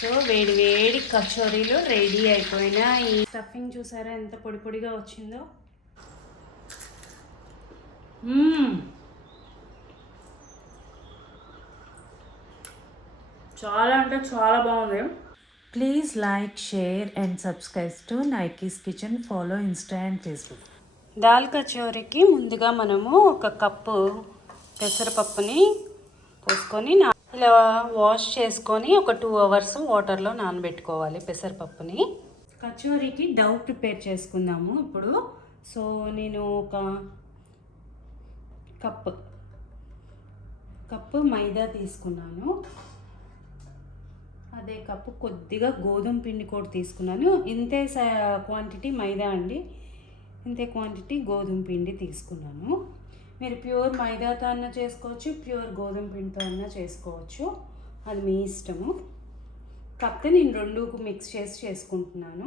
So వేడి వేడి కచోరీలు ready అయిపోయినా. ఈ స్టఫింగ్ చూసారా ఎంత పొడి పొడిగా వచ్చిందో. చాలా అంటే చాలా బాగుంది. Please like, share and subscribe to Nike's Kitchen. Follow Insta and Facebook. Dal కచోరీకి ముందుగా మనము ఒక కప్పు పెసరపప్పుని పోసుకొని ఇలా వాష్ చేసుకొని ఒక 2 hours వాటర్లో నానబెట్టుకోవాలి పెసరపప్పుని. కచోరీకి డౌ ప్రిపేర్ చేసుకుందాము ఇప్పుడు. సో నేను ఒక కప్పు మైదా తీసుకున్నాను. అదే కప్పు కొద్దిగా గోధుమ పిండి కూడా తీసుకున్నాను. ఇంతే క్వాంటిటీ మైదా అండి, ఇంతే క్వాంటిటీ గోధుమ పిండి తీసుకున్నాను. మీరు ప్యూర్ మైదాతో అన్నా చేసుకోవచ్చు, ప్యూర్ గోధుమ పిండితో అన్నా చేసుకోవచ్చు, అది మీ ఇష్టము. కాకపోతే నేను రెండు మిక్స్ చేసి చేసుకుంటున్నాను.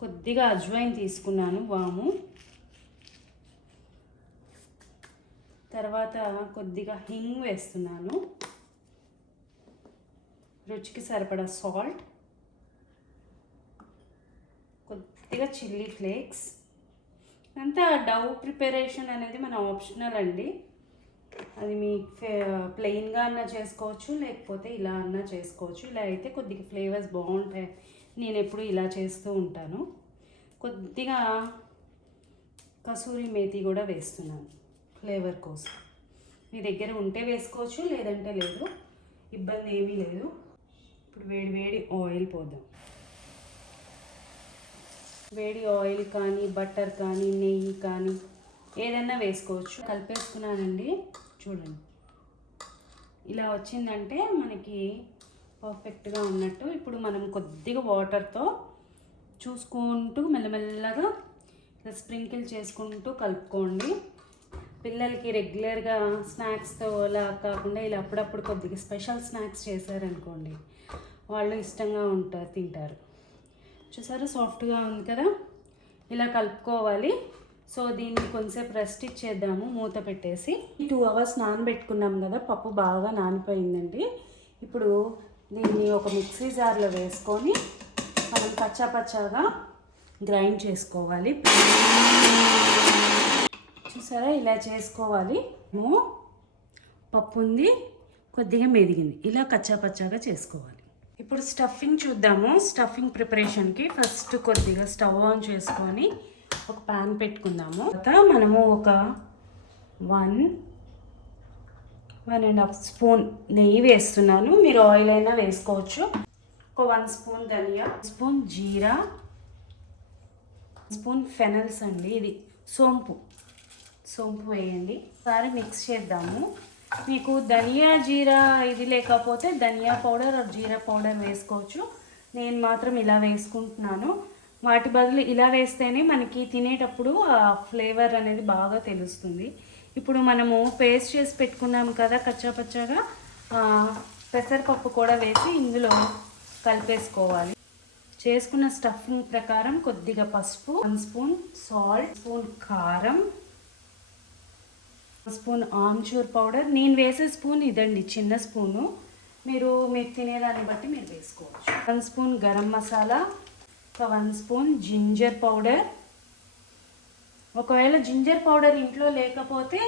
కొద్దిగా అజ్వైన్ తీసుకున్నాను, వాము. తర్వాత కొద్దిగా హింగ్ వేస్తున్నాను, రుచికి సరిపడా సాల్ట్, కొద్దిగా చిల్లీ ఫ్లేక్స్. అంతా డౌ ప్రిపరేషన్ అనేది మన ఆప్షనల్ అండి. అది మీ ప్లెయిన్గా అన్నా చేసుకోవచ్చు, లేకపోతే ఇలా అన్నా చేసుకోవచ్చు. ఇలా అయితే కొద్దిగా ఫ్లేవర్స్ బాగుంటాయి. నేను ఎప్పుడు ఇలా చేస్తూ ఉంటాను. కొద్దిగా కసూరి మేతి కూడా వేస్తున్నాను ఫ్లేవర్ కోసం. మీ దగ్గర ఉంటే వేసుకోవచ్చు, లేదంటే లేదు, ఇబ్బంది ఏమీ లేదు. ఇప్పుడు వేడి వేడి ఆయిల్ పోద్దాం. వేడి ఆయిల్ కానీ బటర్ కానీ నెయ్యి కానీ ఏదైనా వేసుకోవచ్చు. కలిపేసుకున్నానండి, చూడండి ఇలా వచ్చిందంటే మనకి పర్ఫెక్ట్గా ఉన్నట్టు. ఇప్పుడు మనం కొద్దిగా వాటర్తో చూసుకుంటూ మెల్లమెల్లగా ఇలా స్ప్రింకిల్ చేసుకుంటూ కలుపుకోండి. పిల్లలకి రెగ్యులర్గా స్నాక్స్తో అలా కాకుండా ఇలా అప్పుడప్పుడు కొద్దిగా స్పెషల్ స్నాక్స్ చేశారనుకోండి, వాళ్ళు ఇష్టంగా తింటారు. చూసారా సాఫ్ట్గా ఉంది కదా, ఇలా కలుపుకోవాలి. సో దీన్ని కొంచెంసేపు రెస్ట్ ఇచ్చేద్దాము మూత పెట్టేసి. 2 hours నానబెట్టుకున్నాం కదా, పప్పు బాగా నానిపోయిందండి. ఇప్పుడు దీన్ని ఒక మిక్సీ జార్లో వేసుకొని మనం పచ్చాగా గ్రైండ్ చేసుకోవాలి. చూసారా ఇలా చేసుకోవాలి. పప్పు ఉంది, కొద్దిగా మెదిగింది, ఇలా కచ్చాపచ్చాగా చేసుకోవాలి. ఇప్పుడు స్టఫింగ్ చూద్దాము. స్టఫింగ్ ప్రిపరేషన్కి ఫస్ట్ కొద్దిగా స్టవ్ ఆన్ చేసుకొని ఒక ప్యాన్ పెట్టుకుందాము. తర్వాత మనము ఒక 1.5 స్పూన్ నెయ్యి వేస్తున్నాను. మీరు ఆయిల్ అయినా వేసుకోవచ్చు. ఒక 1 స్పూన్ ధనియా, స్పూన్ జీరా, స్పూన్ ఫెనల్స్ అండి, ఇది సోంపు వేయండి. ఒకసారి మిక్స్ చేద్దాము. మీకు ధనియా జీరా ఇది లేకపోతే ధనియా పౌడర్ జీరా పౌడర్ వేసుకోవచ్చు. నేను మాత్రం ఇలా వేసుకుంటున్నాను. వాటి బదులు ఇలా వేస్తేనే మనకి తినేటప్పుడు ఆ ఫ్లేవర్ అనేది బాగా తెలుస్తుంది. ఇప్పుడు మనము పేస్ట్ చేసి పెట్టుకున్నాము కదా కచ్చాపచ్చాగా, పెసరపప్పు కూడా వేసి ఇందులో కలిపేసుకోవాలి. చేసుకున్న స్టఫింగ్ ప్రకారం కొద్దిగా పసుపు, 1 స్పూన్ సాల్ట్, స్పూన్ కారం, స్పూన్ ఆమ్చూర్ పౌడర్. నేను వేసే స్పూన్ ఇదండి, చిన్న స్పూను. మీరు తినేదాన్ని బట్టి మీరు వేసుకోవచ్చు. 1 స్పూన్ గరం మసాలా, ఒక 1 స్పూన్ జింజర్ పౌడర్. ఒకవేళ జింజర్ పౌడర్ ఇంట్లో లేకపోతే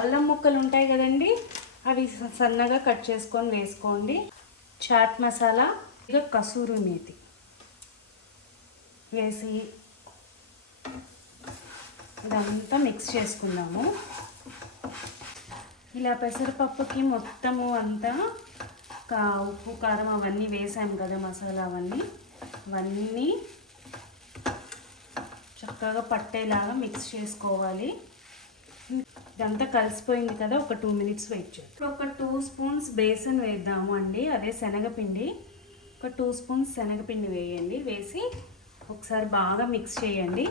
అల్లం ముక్కలు ఉంటాయి కదండి, అవి సన్నగా కట్ చేసుకొని వేసుకోండి. చాట్ మసాలా, ఇక కసూరి మేతి వేసి ఇదంతా మిక్స్ చేసుకుందాము. ఇలా పెసరపప్పుకి మొత్తము అంతా ఉప్పు కారం అవన్నీ వేసాము కదా, మసాలా అవన్నీ చక్కగా పట్టేలాగా మిక్స్ చేసుకోవాలి. ఇదంతా కలిసిపోయింది కదా, ఒక 2 minutes వెయిట్ చేయాలి. ఒక 2 స్పూన్స్ బేసన్ వేద్దాము అండి, అదే శనగపిండి. ఒక 2 స్పూన్స్ శనగపిండి వేయండి. వేసి ఒకసారి బాగా మిక్స్ చేయండి.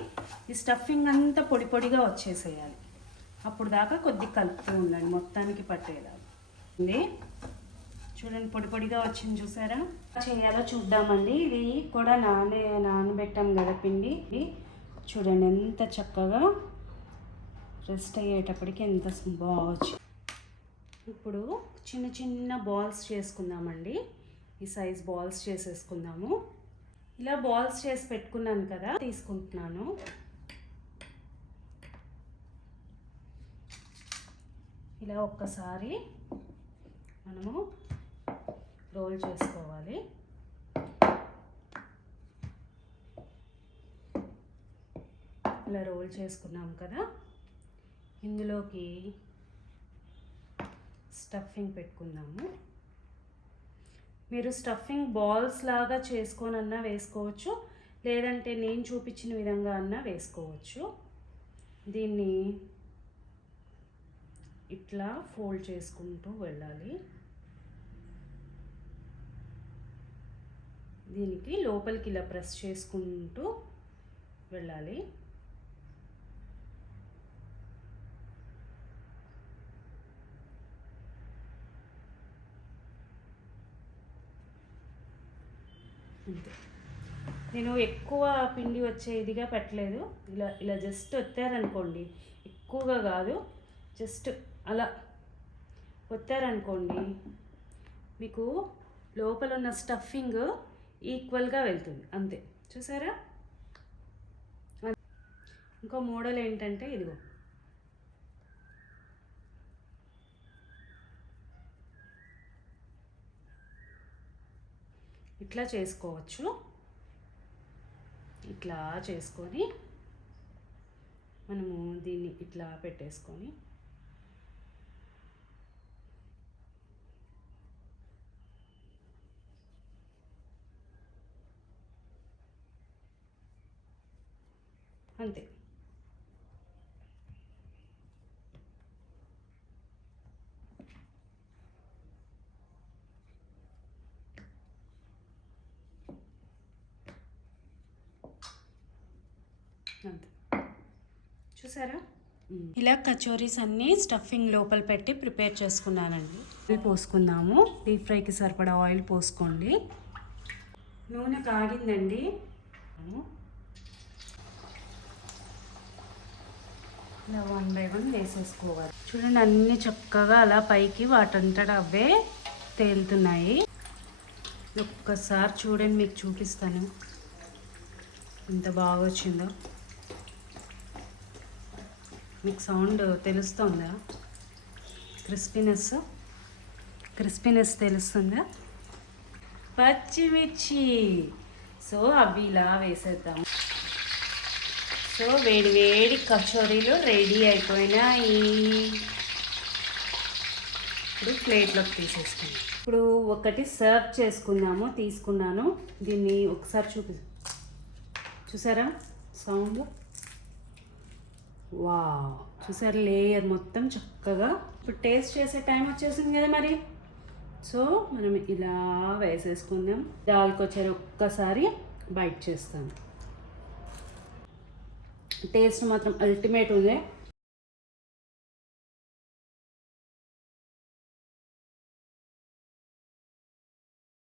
ఈ స్టఫింగ్ అంతా పొడి పొడిగా వచ్చేసేయాలి. అప్పుడు దాకా కొద్దిగా కలుపుతూ ఉండండి మొత్తానికి పట్టేలాగా. చూడండి పొడి పొడిగా వచ్చింది, చూసారా? చేయాలో చూద్దామండి. ఇది కూడా నానబెట్టాం కదా పిండి. చూడండి ఎంత చక్కగా రెస్ట్ అయ్యేటప్పటికి ఎంత బాగా వచ్చింది. ఇప్పుడు చిన్న చిన్న బాల్స్ చేసుకుందామండి. ఈ సైజ్ బాల్స్ చేసేసుకుందాము. ఇలా బాల్స్ చేసి పెట్టుకున్నాను కదా, తీసుకుంటున్నాను. ఇలా ఒక్కసారి మనము రోల్ చేసుకోవాలి. ఇలా రోల్ చేసుకున్నాం కదా, ఇందులోకి స్టఫింగ్ పెట్టుకుందాము. మీరు స్టఫింగ్ బాల్స్ లాగా చేసుకోనన్నా వేసుకోవచ్చు, లేదంటే నేను చూపించిన విధంగా అన్నా వేసుకోవచ్చు. దీన్ని ఇట్లా ఫోల్డ్ చేసుకుంటూ వెళ్ళాలి. దీనికి లోపలికి ఇలా ప్రెస్ చేసుకుంటూ వెళ్ళాలి. అంతే. నేను ఎక్కువ పిండి వచ్చే ఇదిగా పెట్టలేదు. ఇలా ఇలా జస్ట్ ఒత్తారనుకోండి, ఎక్కువగా కాదు, జస్ట్ అలా ఒత్తారనుకోండి, మీకు లోపల ఉన్న స్టఫింగ్ ఈక్వల్గా వెళ్తుంది. అంతే, చూసారా? ఇంకో మోడల్ ఏంటంటే ఇదిగో, ఇట్లా చేసుకోవచ్చు. ఇట్లా చేసుకొని మనము దీన్ని ఇట్లా పెట్టేసుకొని అంతే. అంతే, చూసారా? ఇలా కచోరీస్ అన్నీ స్టఫింగ్ లోపల పెట్టి ప్రిపేర్ చేసుకున్నానండి. ఆయిల్ పోసుకుందాము. డీప్ ఫ్రైకి సరిపడా ఆయిల్ పోసుకోండి. నూనె కాగిందండి. ఇలా 1 by 1 వేసేసుకోవాలి. చూడండి, అన్నీ చక్కగా అలా పైకి వాటంతట అవే తేలుతున్నాయి. ఒక్కసారి చూడండి, మీకు చూపిస్తాను ఎంత బాగా వచ్చిందో. మీకు సౌండ్ తెలుస్తుందా? క్రిస్పీనెస్ తెలుస్తుందా? పచ్చిమిర్చి. సో అవి ఇలా వేసేద్దాం. సో వేడి వేడి కచోరీలు రెడీ అయిపోయినాయి. ఇప్పుడు ప్లేట్లోకి తీసేసుకుందాం. ఇప్పుడు ఒకటి సర్వ్ చేసుకుందాము. తీసుకున్నాను. దీన్ని ఒకసారి చూసారా సౌండ్? వావ్, చూసారా? లేయర్ మొత్తం చక్కగా. ఇప్పుడు టేస్ట్ చేసే టైం వచ్చేసింది కదా మరి. సో మనం ఇలా వేసేసుకుందాం. దాల్కొచ్చారు, ఒక్కసారి బైట్ చేస్తాను. టేస్ట్ మాత్రం అల్టిమేట్ ఉంది.